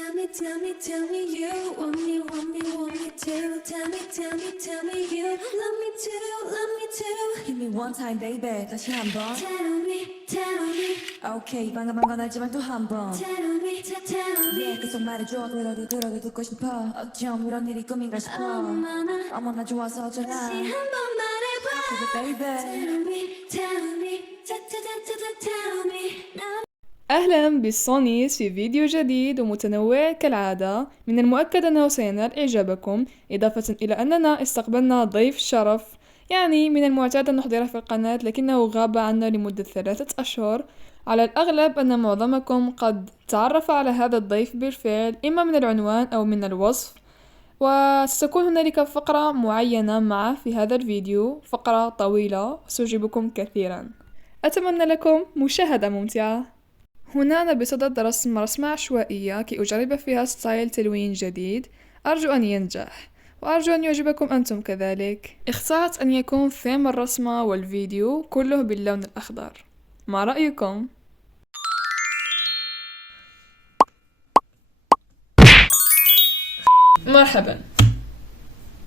Tell me, you want me too. Tell me, you love me too. Give me one time, baby. 다시 한 번. Tell me. Okay, 방금 건 알지만 또 한 번. Tell me. Yeah, 계속 말해줘. 그러게 듣고 싶어. 어쩜 이런 일이 꿈인가 싶어. 어머나 좋아서 어쩌나. 다시 한 번 말해봐. Baby. Tell me. Tell me. أهلا بالصونيس في فيديو جديد ومتنوع كالعادة. من المؤكد أنه سينال إعجابكم، إضافة إلى أننا استقبلنا ضيف شرف، يعني من المعتاد أن نحضره في القناة لكنه غاب عنا لمدة 3 أشهر. على الأغلب أن معظمكم قد تعرف على هذا الضيف بالفعل، إما من العنوان أو من الوصف، وستكون هنالك فقرة معينة معه في هذا الفيديو، فقرة طويلة ستعجبكم كثيرا. أتمنى لكم مشاهدة ممتعة. هنا أنا بصدد رسمة عشوائية كي أجرب فيها ستايل تلوين جديد، أرجو أن ينجح وأرجو أن يعجبكم أنتم كذلك. اخترت أن يكون ثيم الرسمة والفيديو كله باللون الأخضر، ما رأيكم؟ مرحبا،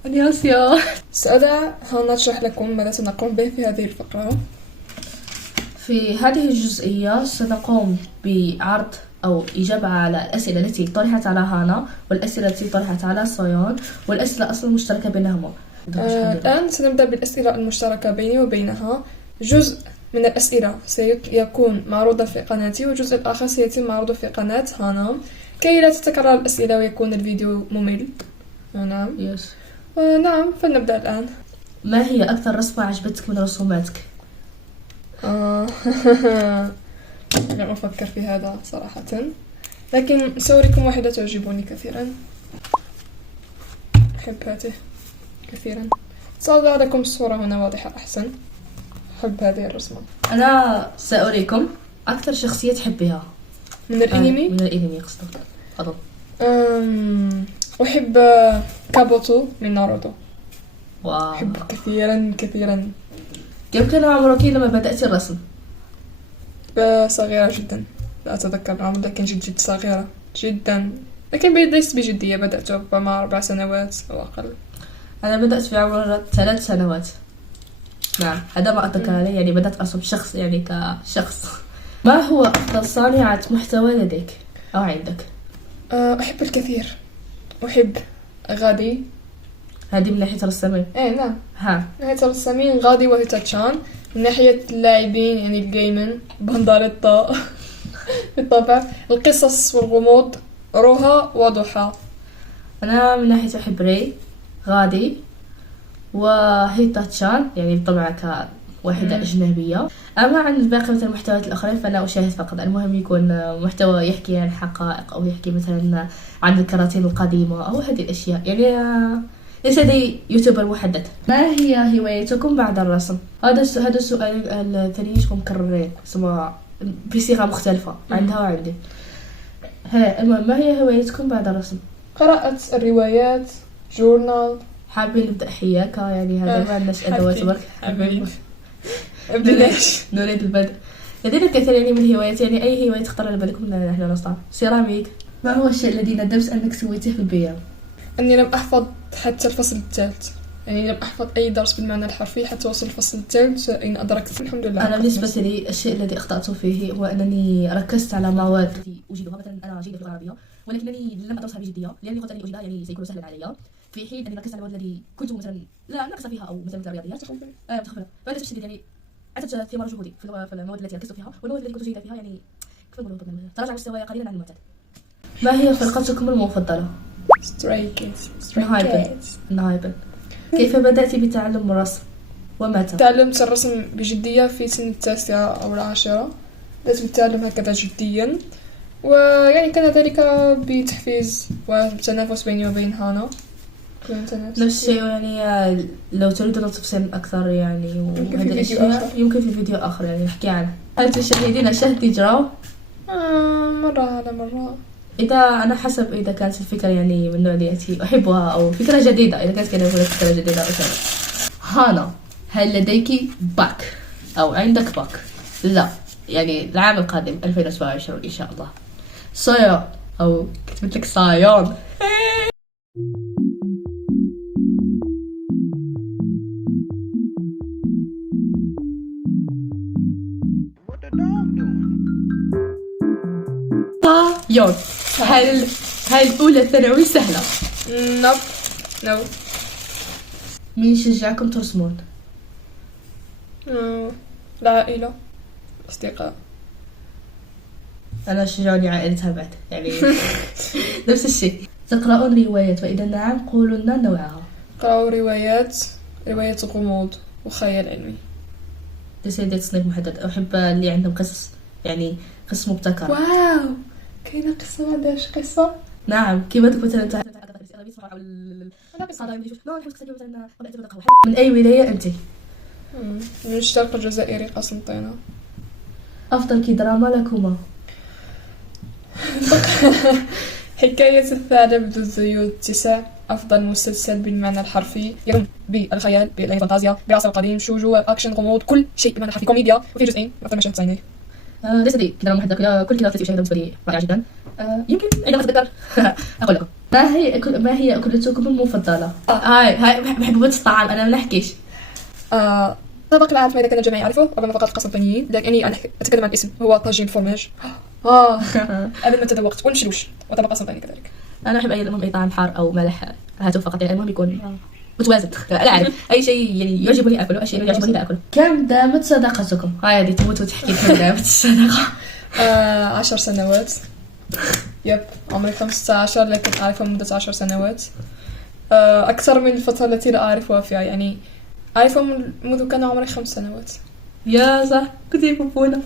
안녕하세요. سأدع هنا نشرح لكم ماذا سنقوم به في هذه الفقرة. في هذه الجزئية سنقوم بعرض أو إجابة على الأسئلة التي طرحت على هانا والأسئلة التي طرحت على صيون والأسئلة أصلا المشتركة بينهما. الآن سنبدأ بالأسئلة المشتركة بيني وبينها. جزء من الأسئلة سيكون معروضة في قناتي والجزء الآخر سيتم معروضه في قناة هانا كي لا تتكرر الأسئلة ويكون الفيديو ممل. نعم. نعم، فلنبدأ الآن. ما هي أكثر رسمة عجبتك من رسوماتك؟ لم أفكر في هذا صراحة، لكن سأريكم واحدة تعجبني كثيرا. أحب هذه كثيرا. سأضع لكم الصورة هنا واضحة أحسن. أحب هذه الرسمة. أنا سأريكم أكثر شخصية تحبها من الأنمي. من الأنمي قصدك أظن. أحب كابوتو من ناروتو. واو. أحبه كثيرا. كم كان عمرك لما بدأت الرسم؟ صغيرة جدا، لا أتذكر العمر، لكن جد صغيرة جدا، لكن ليست بجدية. بدأت ربما 4 سنوات أو أقل. أنا بدأت في عمر 3 سنوات. نعم، هذا ما أتذكر عليه، يعني بدأت أرسم شخص، يعني كشخص. ما هو أفضل صانعة محتوى لديك أو عندك؟ أحب الكثير. أحب غادي. هذه من ناحية الرسامين. نعم. ها. من ناحية الرسامين غادي وهيتاتشان. من ناحية اللاعبين يعني الجيمن بنداريتا بالطبع. القصص والغموض روها وضحى. أنا من ناحية أحب ري، غادي، وهيتاتشان، يعني بالطبع كواحدة أجنبية. أما عن الباقي مثل المحتويات الآخرين فأنا أشاهد فقط. المهم يكون محتوى يحكي عن حقائق أو يحكي مثلا عن الكراتين القديمة أو هذه الأشياء، يعني ليس لدي يوتيوبر محدد. ما هي هوايتكم بعد الرسم؟ هذا السؤال الثاني مكررين بصيغة مختلفة عندها وعندي. ما هي هوايتكم بعد الرسم؟ قراءة الروايات، جورنال. حابين نبدأ حياك، يعني هذا ما عندناش أدوات برك. بلاش. نريد البدء. لدينا الكثير يعني من الهوايات، يعني أي هواية تختار لبالكم نحن نصنع. سيراميك. ما هو الشيء الذي ندمت أنك سويته في البيئة؟ أني لم أحفظ حتى الفصل الثالث، يعني لم أحفظ أي درس بالمعنى الحرفي حتى وصل الفصل الثالث إن أدركت. الحمد لله. أنا بالنسبة لي الشيء الذي أخطأت فيه هو أنني ركزت على مواد التي أجيدها. مثلا أنا جيدة في اللغة العربية ولكنني لم أدرسها بجدية، لأني قلت أنني أجيدها يعني سيكون سهلا علي، في حين أني ركزت على المواد التي كنت مثلا لا نقص فيها أو مثلا الرياضيات متخبرة. فللأسف الشديد يعني أتت ثمار جهودي في المواد التي ركزت فيها، والمواد التي كنت جيدة فيها يعني كيف نقول تراجع مستواي قليلا عن المعتاد. ما هي فرقتكم المفضلة؟ Stray Kids. نهايبن. كيف بدأت بتعلم الرسم ومتى؟ تعلمت الرسم بجدية في سن 9 أو 10. بدأت بالتعلم هكذا جديا، ويعني كان ذلك بتحفيز وتنافس بيني وبين هانا. نفس الشيء، يعني لو تريد أن تفصل أكثر يعني وهذه الأشياء يمكن في فيديو آخر يعني نحكي عنها. هل تشاهدين شهد جراو؟ مرة على مرة. إذا أنا حسب إذا كانت الفكرة يعني من النوع التي أحبها أو فكرة جديدة، إذا كانت هناك فكرة جديدة أو شيء. هانا، هل لديك باك أو عندك باك؟ لا، يعني العام القادم 2027 إن شاء الله. صيا، أو كتبت لك صايون. صايون. هاي الأولى ثانوي سهلة. نو مين شجعكم ترسمون؟ العائلة، أصدقاء. أنا شجعني عائلتها بعد يعني نفس الشيء. تقرؤون روايات وإذا نعم قولوا لنا نوعها. قرأوا روايات غموض وخيال علمي. تسيدي تصنيف محدد. أحب اللي عندهم قصص، يعني قصص مبتكرة. واو، كاينة قصة ما عندهاش قصة. نعم كيما تقول مثلا من أي ولاية أنت؟ من الشرق الجزائري قسنطينة. أفضل كي دراما لكما؟ حكاية الثعلب ذو الذيول 9 أفضل مسلسل بالمعنى الحرفي، يقوم بالخيال بالفانتازيا بالعصر القديم، شوجو، أكشن، غموض، كل شيء بالمعنى الحرفي، كوميديا، وفي جزئين أفضل مشاهد سينمائي. ليس لي دراما محددة، كل كذا أشاهدها بالنسبة لي رائعة جدا. يمكن عندما أتذكر أقول لكم ما هي أكلتكم المفضلة؟ هاي بحب الطعام، أنا ما نحكيش. طبق لا أعرف ماذا كان الجميع يعرفه، ربما فقط القسنطينيين، لكني أنا أتكلم عن الاسم، هو طاجين فورماج. أبدا ما تذوقت، والمشلوش وطبق قسنطيني كذلك. أنا أحب أي طعام حار أو مالح، هاتوا فقط، يعني المهم يكون متوازن. لا أعرف أي شيء يعني يعجبني أكله، أي شيء يعجبني لا أكله. كم دامت صداقتكم؟ هذه تموت وتحكي كم دامت الصداقة. 10 سنوات. يب، عمري 15 لكن أعرفها مدة 10 سنوات. أكثر من الفترة التي لا أعرفها فيها، يعني أعرفها منذ كان عمري 5 سنوات. يا صح كنت بابونا.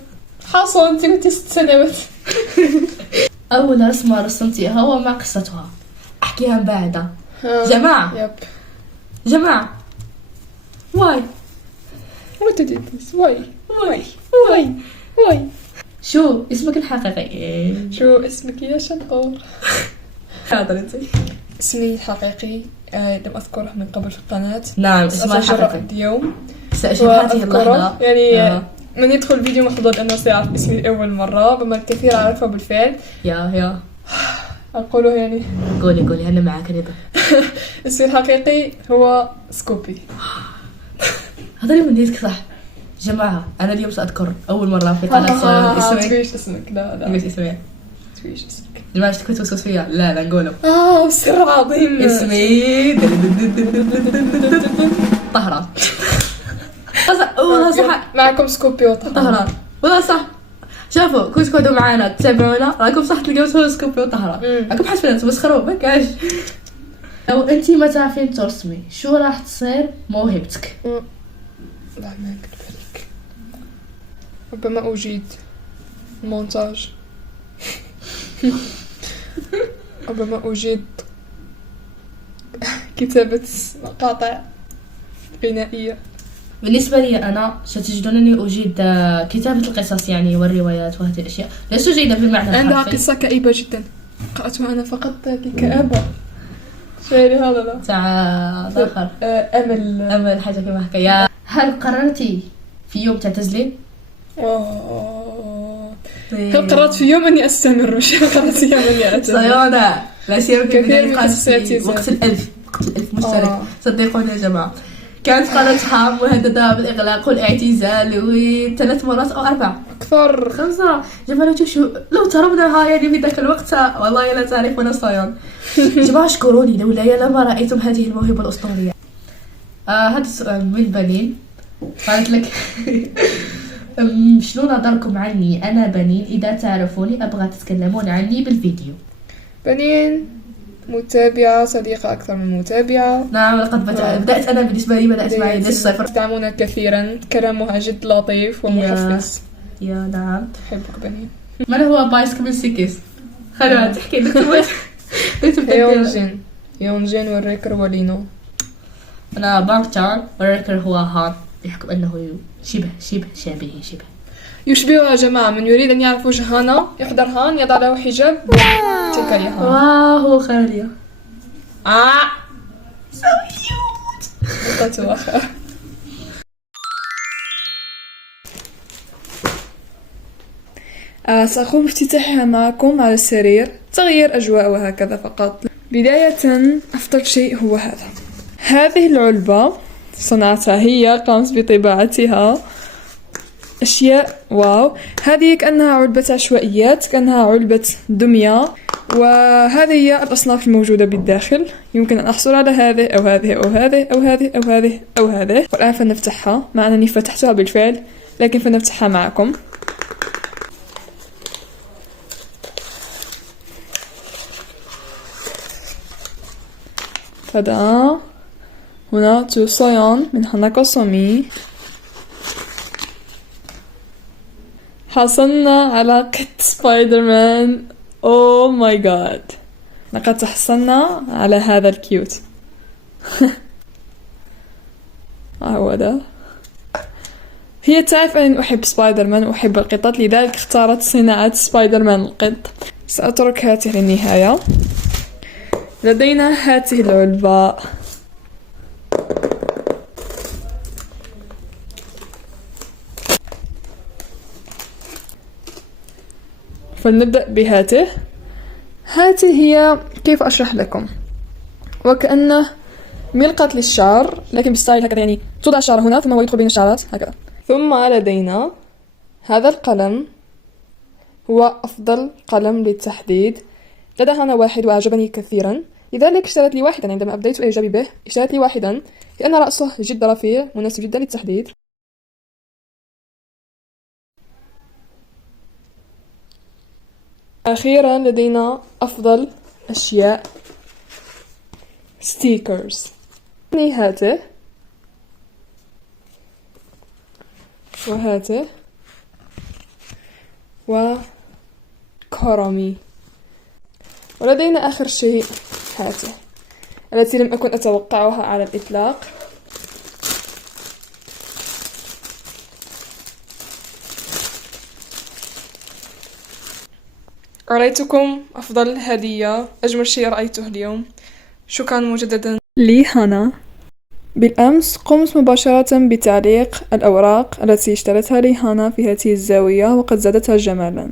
حاصل أنت كنت 6 سنوات. أول رسمة رسمتيها وما قصتها؟ أحكيها بعدها. جماعة يب جماعة واي what did this why شو اسمك الحقيقي؟ شو اسمك يا شطور؟ حاضر انت. اسمي الحقيقي لم أذكره من قبل في القناة. نعم اسمها الحقيقي. اليوم سأشوف هذه اللحظة يعني من يدخل فيديو محظوظ أنه سيعرف اسمي لأول مرة، بما الكثير عرفه بالفعل. يا أقوله يعني. قولي أنا معك رضا. اسمي الحقيقي هو سكوبي. هذا اللي بديتك صح. جماعة أنا اليوم سأذكر أول مرة في قناة اسمي. تبيش اسمك؟ لا مش اسمي. تبيش اسمك؟ جماعة كنت وسوس فيها. لا نقوله. سر عظيم. اسمي طهران. صح. معكم سكوبي وطهران. والله صح. شافوا كنت كودوا معانا تتابعونا، راكم صح تلقوا سكوبي وطهران. راكم حاسبين تمسخروا ما كاش. لو انتي ما تعرفين ترسمي شو راح تصير موهبتك؟ لا ما أكذب عليك، ربما أجيد مونتاج. ربما أجيد كتابة مقاطع غنائية. بالنسبة لي أنا ستجدونني أجيد كتابة القصص يعني والروايات وهذه الأشياء. لست جيدة بالمعنى الحرفي. عندها قصة كئيبة جدا قرأتها أنا فقط لكآبة. شايري هذا لا تاع آخر أمل حاجة كما حكاية. هل قررتي في يوم تعتزلين؟ هل قررت في يوم أني أستمر؟ مش قررت في يوم أني أعتزل. صيانة لا سيما في بداية الاعتزال. وقت الألف مشترك. صدقوني يا جماعة كانت قرارتها مهددة بالإغلاق والاعتزال و3 مرات أو 4 أكثر 5. جماعة شو لو ترونها يعني في ذاك الوقت والله لا تعرفون الصيان. جماعة اشكروني لولا لما رأيتم هذه الموهبة الأسطورية. هذا السؤال من بنين قالت لك شنو نظركم عني؟ أنا بنين، إذا تعرفوني أبغى تتكلمون عني بالفيديو. بنين متابعة صديقة أكثر من متابعة. نعم لقد بدأت أنا بالنسبة لي بدأت معي للصفر. تدعمونا كثيرا، كلامها جد لطيف ومحفز. يا نعم أحبك بنين. من هو بايسك من سيكيس؟ خلوها تحكي لك. يونجين والريكر ولينو. أنا بانكتان والريكر هو هان، يحكم أنه شبه يشبهها يا جماعة. من يريد أن يعرف وجه هانا يحضر هان، يضع له حجاب تلك هي هان. واو خالية so cute. سأقوم بافتتاحها معكم على السرير، تغيير أجواء وهكذا فقط. بداية أفضل شيء هو هذه العلبة صنعتها هي، قامت بطباعتها، أشياء واو. هذه كأنها علبة عشوائيات، كأنها علبة دمية، وهذه هي الأصناف الموجودة بالداخل. يمكن أن أحصل على هذه أو هذه أو هذه أو هذه أو هذه أو هذه. والآن فلنفتحها، مع أنني فتحتها بالفعل، لكن فلنفتحها معكم. تدا، هنا توصيان من هاناكو سومي. حصلنا على قط سبايدر مان. اوه ماي جاد، لقد تحصلنا على هذا الكيوت. هو ده. هي تعرف أنني أحب سبايدر مان وأحب القطط، لذلك اختارت صناعة سبايدر مان القط. سأترك هذه للنهاية. لدينا هذه العلبة. فلنبدأ بهاته. هذه هي، كيف أشرح لكم، وكأنه ملقط للشعر لكن بستايل هكذا، يعني توضع الشعر هنا ثم يدخل بين الشعرات هكذا. ثم لدينا هذا القلم، هو أفضل قلم للتحديد. لدى هنا واحد وأعجبني كثيرا، لذلك اشتريت لي واحدا. عندما أبديت إعجابي به اشتريت لي واحدا، لأن رأسه جد رفيع مناسب جدا للتحديد. أخيرا لدينا أفضل أشياء، ستيكرز. هاته وهاته وكرامي. ولدينا آخر شيء هاته، التي لم أكن أتوقعها على الإطلاق. أريتكم أفضل هدية، أجمل شيء رأيته اليوم. شكرا مجددا لي هانا. بالأمس قمت مباشرة بتعليق الأوراق التي اشترتها لي هانا في هذه الزاوية، وقد زادتها جمالا.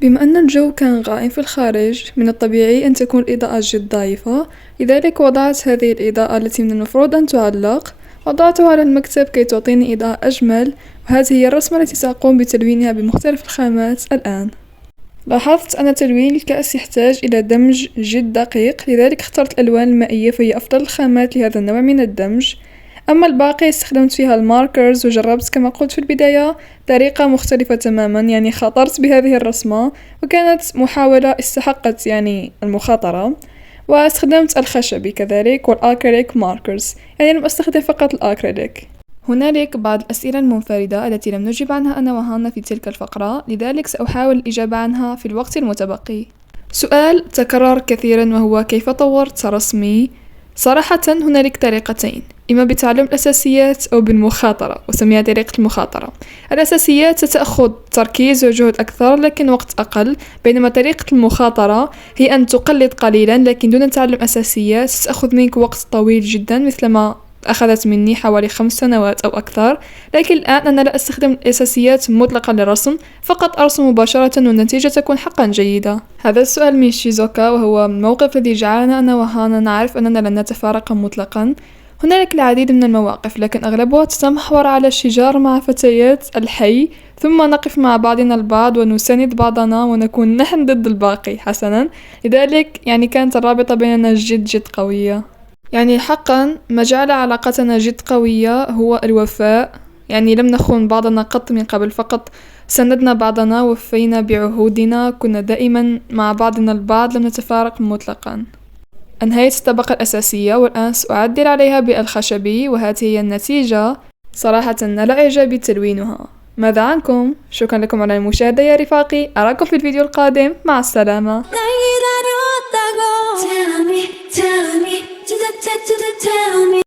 بما أن الجو كان غائم في الخارج، من الطبيعي أن تكون الإضاءة جد ضعيفة، لذلك وضعت هذه الإضاءة التي من المفروض أن تعلق، وضعتها على المكتب كي تعطيني إضاءة أجمل. وهذه هي الرسمة التي سأقوم بتلوينها بمختلف الخامات الآن. لاحظت أن تلوين الكأس يحتاج إلى دمج جد دقيق، لذلك اخترت الألوان المائية، فهي أفضل الخامات لهذا النوع من الدمج. أما الباقي استخدمت فيها الماركرز، وجربت كما قلت في البداية طريقة مختلفة تماما، يعني خاطرت بهذه الرسمة وكانت محاولة استحقت يعني المخاطرة. واستخدمت الخشبي كذلك والأكريليك ماركرز، يعني لم أستخدم فقط الأكريليك. هنالك بعض الأسئلة المنفردة التي لم نجب عنها أنا وهانا في تلك الفقرة، لذلك سأحاول الإجابة عنها في الوقت المتبقي. سؤال تكرر كثيرا وهو كيف طورت رسمي؟ صراحة هنالك طريقتين، إما بتعلم الأساسيات أو بالمخاطرة، وسميها طريقة المخاطرة. الأساسيات ستأخذ تركيز وجهد أكثر لكن وقت أقل، بينما طريقة المخاطرة هي أن تقلد قليلا لكن دون تعلم أساسيات، ستأخذ منك وقت طويل جدا، مثلما أخذت مني حوالي 5 سنوات أو أكثر. لكن الآن أنا لا أستخدم الأساسيات مطلقا للرسم، فقط أرسم مباشرة والنتيجة تكون حقا جيدة. هذا السؤال من شيزوكا، وهو الموقف الذي جعلنا أنا وهانا نعرف أننا لن نتفارق مطلقا. هنالك العديد من المواقف لكن أغلبها تتمحور على الشجار مع فتيات الحي، ثم نقف مع بعضنا البعض ونساند بعضنا ونكون نحن ضد الباقي حسنا. لذلك يعني كانت الرابطة بيننا جد قوية. يعني حقا ما جعل علاقتنا جد قوية هو الوفاء، يعني لم نخون بعضنا قط من قبل، فقط سندنا بعضنا، وفينا بعهودنا، كنا دائما مع بعضنا البعض، لم نتفارق مطلقا. أنهيت الطبقة الأساسية والآن سأعدل عليها بالخشبي، وهذه هي النتيجة. صراحة نال إعجابي تلوينها. ماذا عنكم؟ شكرا لكم على المشاهدة يا رفاقي، أراكم في الفيديو القادم، مع السلامة. Tell me, tell me, tell me.